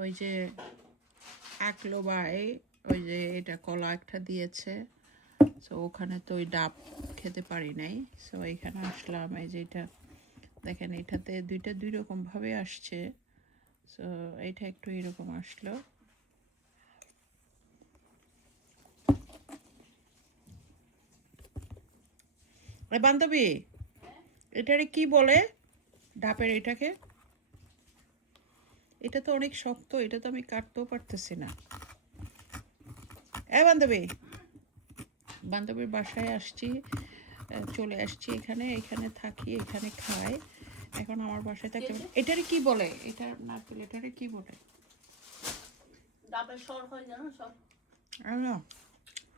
ওই যে একলো ভাই ওই যে এটা কলা একটা দিয়েছে, সো ওখানে তো ওই ডাব খেতে পারি নাই, সো এখানে আসলাম। এই যে এটা দেখেন, এটাতে দুই রকমভাবে আসছে, সো এটা একটু এরকম আসলো। বান্ধবী, এটারে কি বলে ডাবের এটাকে? এটা তো অনেক শক্ত, এটা তো আমি কাটতেও পারতেছি না। বান্ধবী, বান্ধবীর বাসায় আসছি, চলে আসছি, এখানে এখানে থাকি, এখানে খাই, এখন আমার বাসায় থাকতে। এটারে কি বলে? এটা নারকেল, এটারে কি বলে? ডাবের সর হয় জানো সব? আলো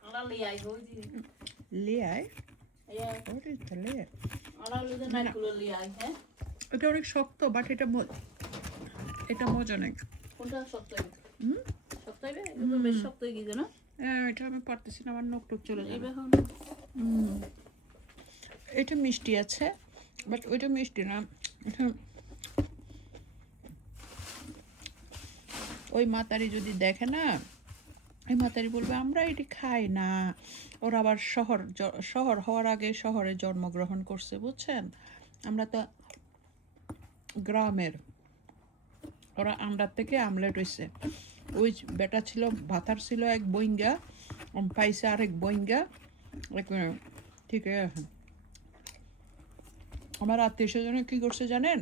আলা লিয়াই হই দি। লিয়াই? Yeah. What is the layer? আলা লিদে নাইকুলো লিয়াই, হ্যাঁ? এটা অনেক শক্ত, বাট এটা এটা মজা অনেক। কোনটা শক্ত হবে? শক্ত হবে? এটা বেশ শক্ত হয়ে গেছে না? এটা আমি পারতেছি না, আমার নখ টুক চলে যাবে। এইবার এখন এটা মিষ্টি আছে, বাট ওইটা মিষ্টি না। এটা ওই মাতারি যদি দেখে না, ওই মাতারি বলবে আমরা এটি খাই না। ওরা আবার শহর হওয়ার আগে শহরে জন্মগ্রহণ করছে, বুঝছেন? আমরা তো গ্রামের। ওরা আমরার থেকে আমলেট হয়েছে। ওই বেটা ছিল, ভাতার ছিল এক বইঙ্গা, পাইছে আরেক বইঙ্গা, ঠিক আছে। আমার আত্মীয় স্বজনে কী করছে জানেন?